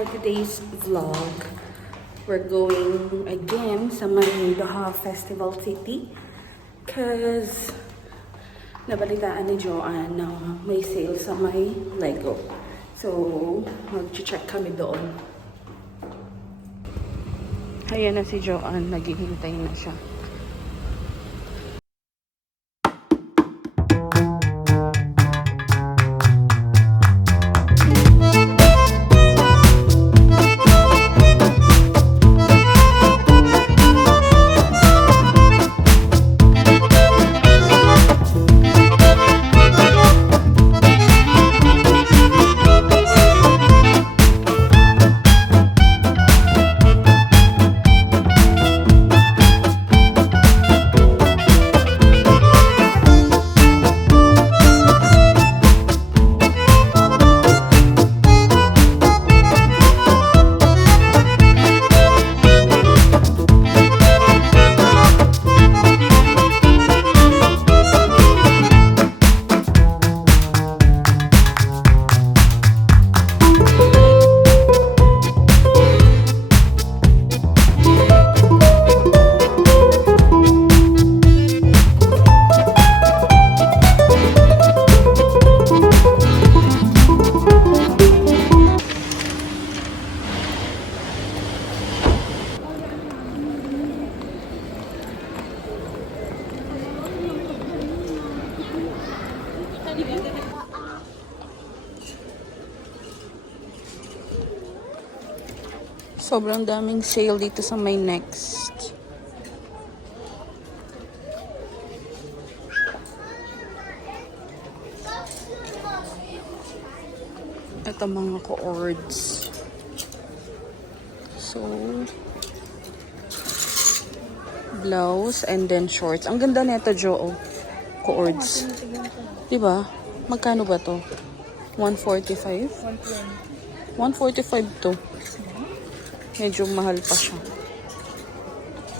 for today's vlog. We're going again sa Marinduha Festival City because nabalitaan ni Joanne na may sale sa may Lego. So, mag-check kami doon. Ayan na si Joanne, naghihintay na siya. Sobrang daming sale dito sa may Next. Ito mga co-ords. So, blouse and then shorts. Ang ganda nito, Jo. Co-ords. Diba? Magkano ba to? 145? 145 to. Medyo mahal pa siya.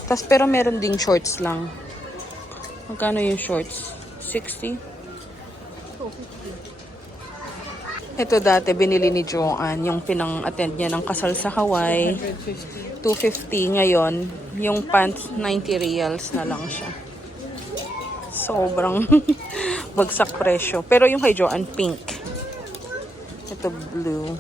Tas pero meron ding shorts lang. Magkano yung shorts? 60? 250. Ito dati binili ni Joanne, yung pinang-attend niya ng kasal sa Hawaii. 250 ngayon. Yung pants, 90 reals na lang siya. Sobrang bagsak presyo. Pero yung kay Joanne, pink. Ito blue.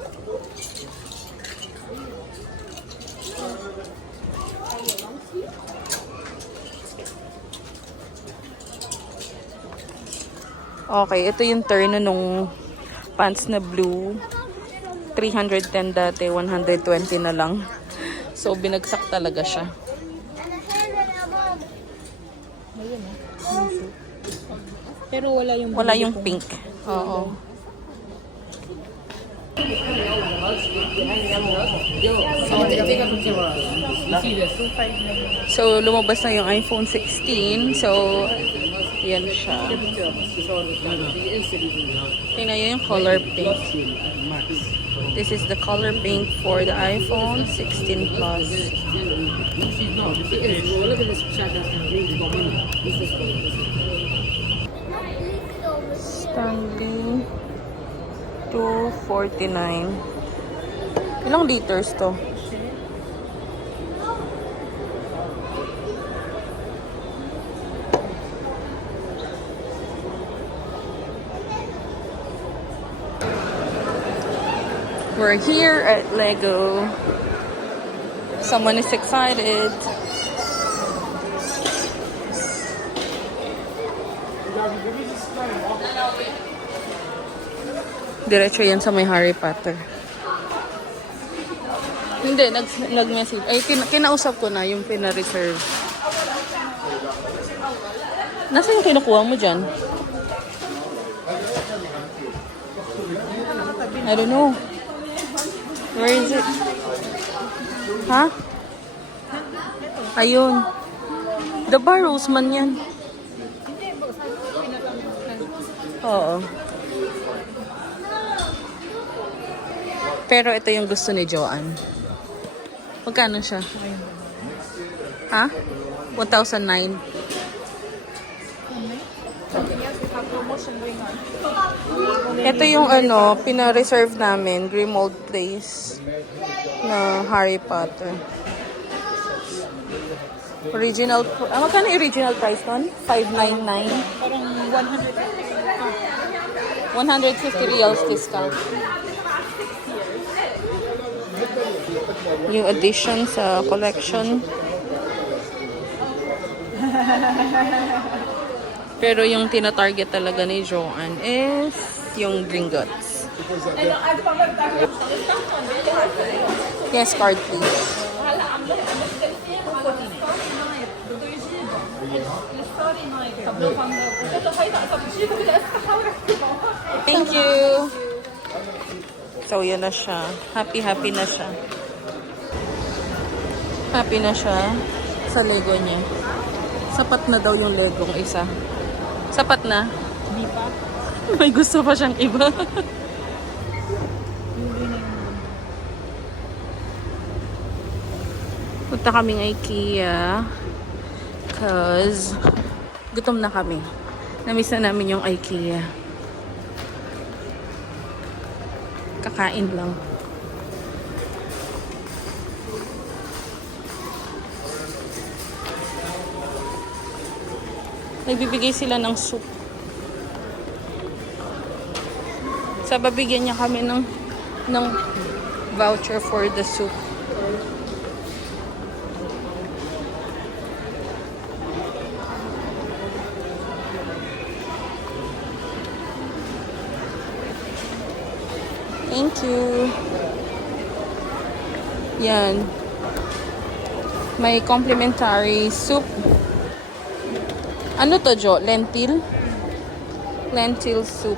Okay, ito yung turn nung pants na blue. 310 dati, 120 na lang. So, binagsak talaga siya. Pero wala yung pink. Oo. So, lumabas na yung iPhone 16. So, yan siya. Tingnan nyo yung color pink. This is the color pink for the iPhone 16 Plus. Stanley 249. Ilang liters to? We're here at Lego. Someone is excited. Diretso yan sa may Harry Potter. Hindi, nag-message. Ay, kinausap ko na yung pina-reserve. Nasaan yung kinukuha mo dyan? I don't know. Where is it? Ha? Ayun. The Barrows man yan. Oo. Pero ito yung gusto ni Joanne. Magkano siya? Ha? 1,009. Ito yung ano, pina-reserve namin, Grimold Place. na Harry Potter. Original, magkano yung original price nun? 599? Parang 150 reals discount. New addition sa collection. Pero yung tina-target talaga ni Joanne is yung Gringotts. Yes, card please. Thank you. So, yan na siya. Happy na siya. Happy na siya sa Lego niya. Sapat na daw yung Legong isa. Sapat na? Di pa. May gusto pa siyang iba. Punta kaming IKEA. Cause gutom na kami. Namiss na namin yung IKEA. Kakain lang. Nagbibigay sila ng soup. Sa babigyan niya kami ng voucher for the soup. Thank you. Yan. May complimentary soup. Ano to, Jo? Lentil? Lentil soup.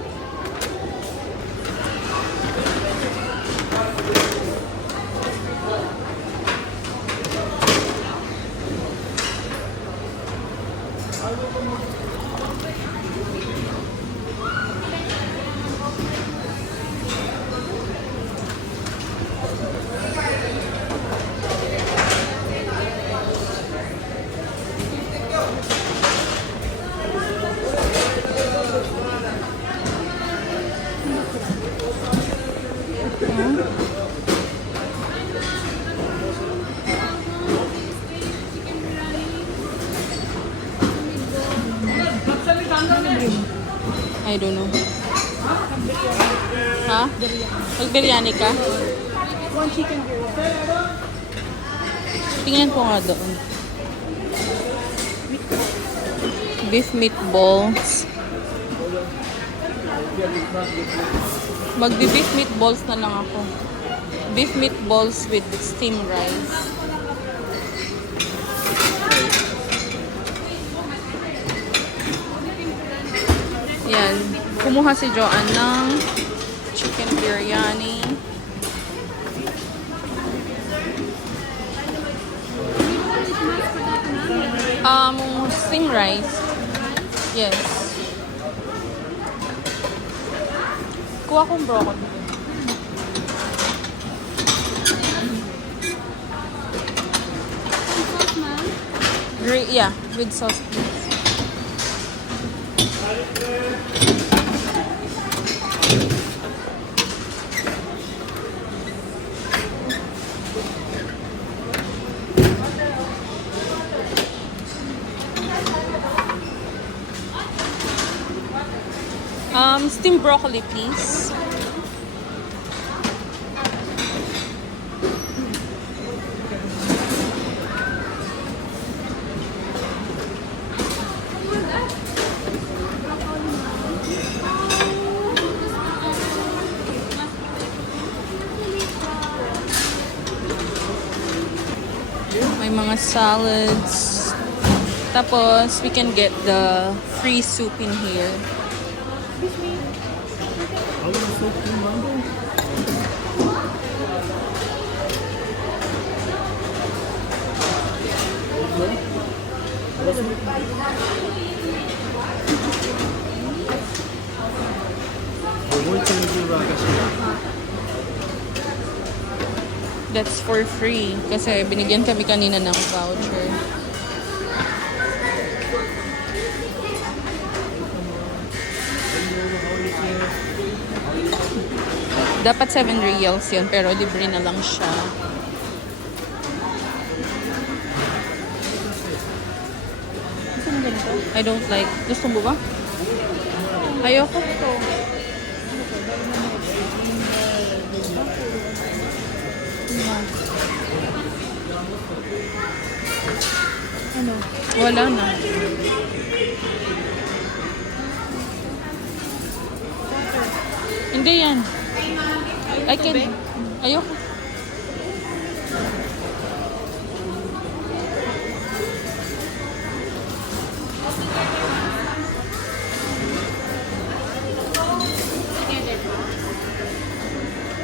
I don't know. Ha? Mag-biryani ka? One chicken biryani. Tingnan ko nga doon. Beef meatballs. Magbi-beef meatballs na lang ako. Beef meatballs with steamed rice. Yan. Kumuha si Joanne ng chicken biryani. Steamed rice. Yes. Kuha kong broccoli. Yeah, with sauce please. Steamed broccoli, please. May mga salads. Tapos, we can get the free soup in here. That's for free. Kasi binigyan kami kanina ng voucher. Dapat 7 reals yun, pero libre na lang siya. I don't like. Gusto mo ba? Ayoko to. Ano? Wala na. Hindi yan. I can. Ayoko.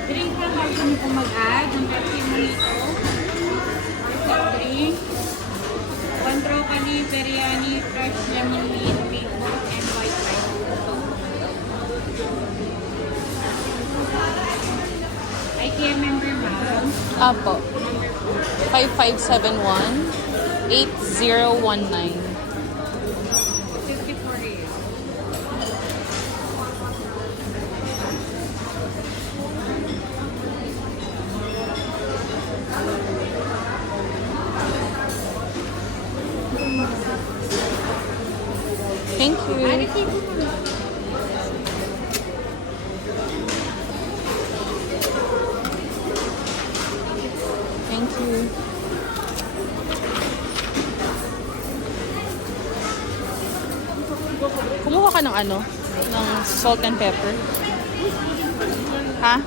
Drink ka, bago mo po mag-add. Ang Pepsi Molito. Soft drink. One Trocali, Biryani, Fresh Lemonade, Big Boat, and White Rice. IKEA member, ma'am. Apo. 5571-8019. 54 years. Thank you. Thank you. Kumuha ka ng ano? Ng salt and pepper? Ha?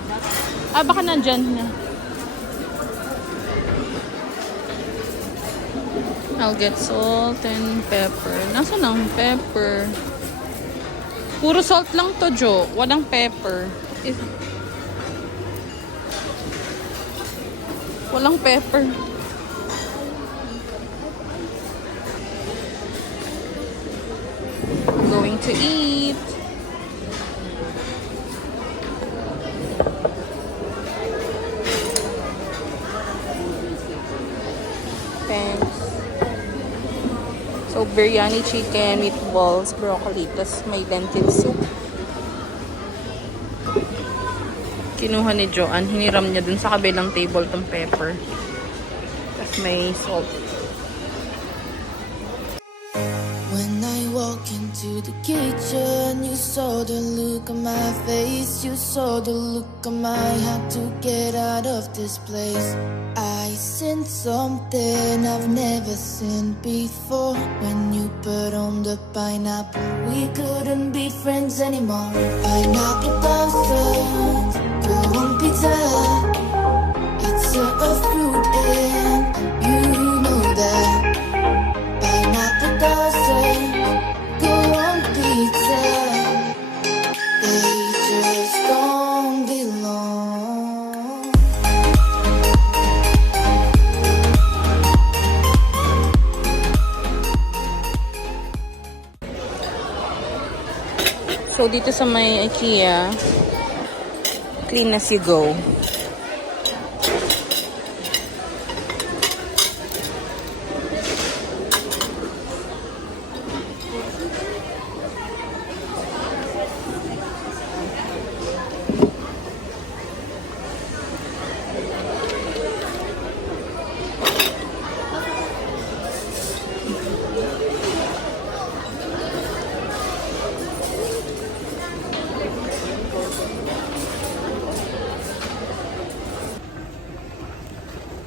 Ah, baka nandyan na. I'll get salt and pepper. Nasaan ang pepper? Puro salt lang to, Jo. Walang pepper. Walang pepper. I'm going to eat. Thanks. So, biryani chicken, meatballs, broccoli, tas may lentil soup. Kinuha ni Joanne, hiniram niya dun sa kabilang table tong pepper. Tas may salt. When I walk into the kitchen, you saw the look on my face. You saw the look on my had to get out of this place. I seen something I've never seen before. When you put on the pineapple, we couldn't be friends anymore. Pineapple thousand, go on pizza. It's a fruit and you know that. Pineapple doesn't go on pizza. They just don't belong. So, dito sa may IKEA, clean as you go.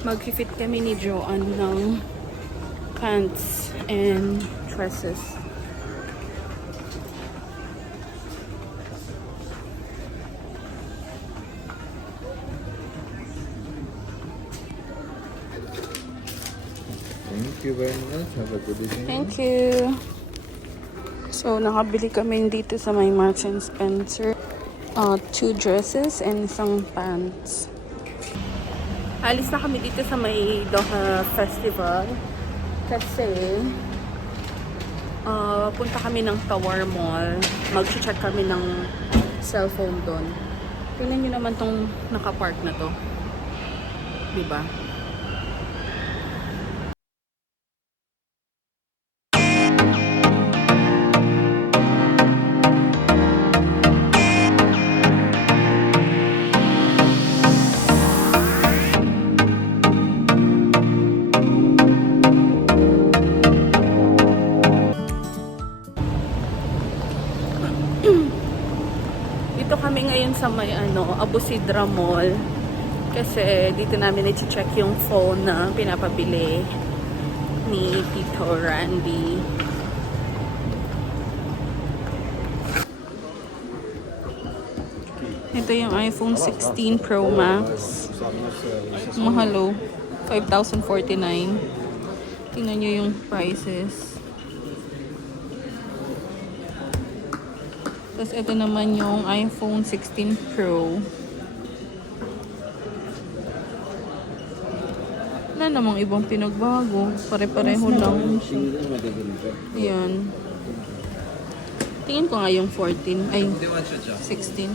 Mag-fit kami ni Joanne ng pants and dresses. Thank you very much. Have a good evening. Thank you. So, nakabili kami dito sa may Marks and Spencer. 2 dresses and isang pants. Alis na kami dito sa may Doha Festival kasi punta kami ng Tower Mall. Mag-check kami ng cellphone doon. Tingnan nyo naman tong nakapark na to. Diba? kami ngayon sa may Abu Sidra Mall. Kasi dito namin i-check yung phone na pinapabili ni Tito Randy. Ito yung iPhone 16 Pro Max. Mahalo. 5,049. Tingnan nyo yung prices. Tapos ito naman yung iPhone 16 Pro. Wala namang ibang pinagbago. Pare-pareho lang. Ayan. Tingin ko nga yung 14. Ay, 16.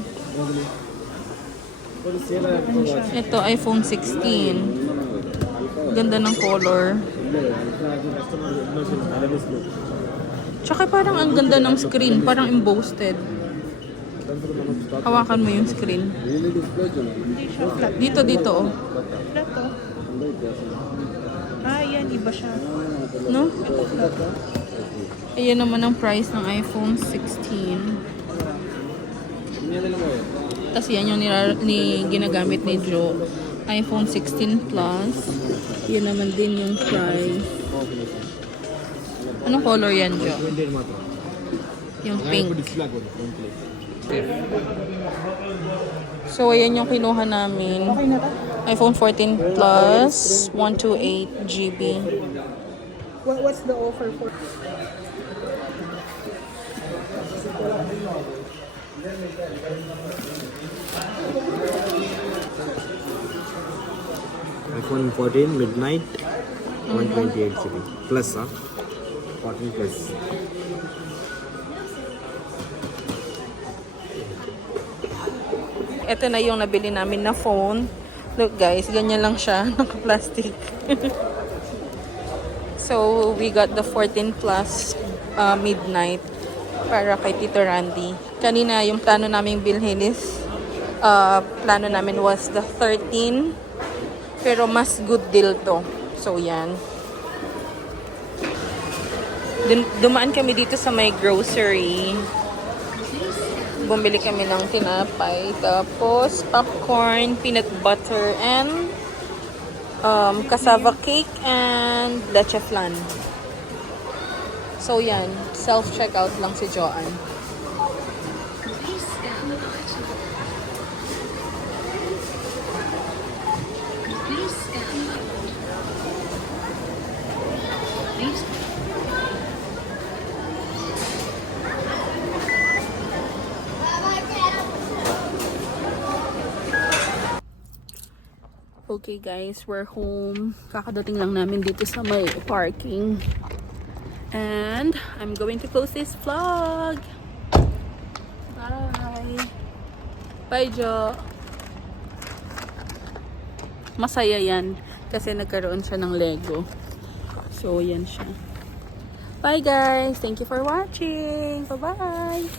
Ito, iPhone 16. Ganda ng color. Tsaka parang ang ganda ng screen. Parang embossed. Hawakan mo yung screen. Dito, oh. Flat to. Ah, yan. Iba siya. No? Ayan naman ang price ng iPhone 16. Tapos yan yung ginagamit ni Joe. iPhone 16 Plus. Yan naman din yung price. Anong color yan, Joe? Yung pink. So, ayan yung kinuha namin. iPhone 14 Plus, 128 GB. What's the offer for? iPhone 14 midnight 128 GB plus 14 plus. Ito na yung nabili namin na phone. Look guys, ganyan lang siya, naka-plastic. So, we got the 14 Plus midnight para kay Tito Randy. Kanina, yung plano namin bilhin is, plano namin was the 13. Pero mas good deal to. So, yan. Dumaan kami dito sa may grocery. Bumili kami ng tinapay. Tapos, popcorn, peanut butter, and cassava cake, and leche flan. So, yan. Self-checkout lang si Joanne. Okay guys, we're home. Kakadating lang namin dito sa may parking. And I'm going to close this vlog. Bye. Bye, Jo. Masaya yan kasi nagkaroon siya ng Lego. So, yan siya. Bye guys. Thank you for watching. Bye-bye.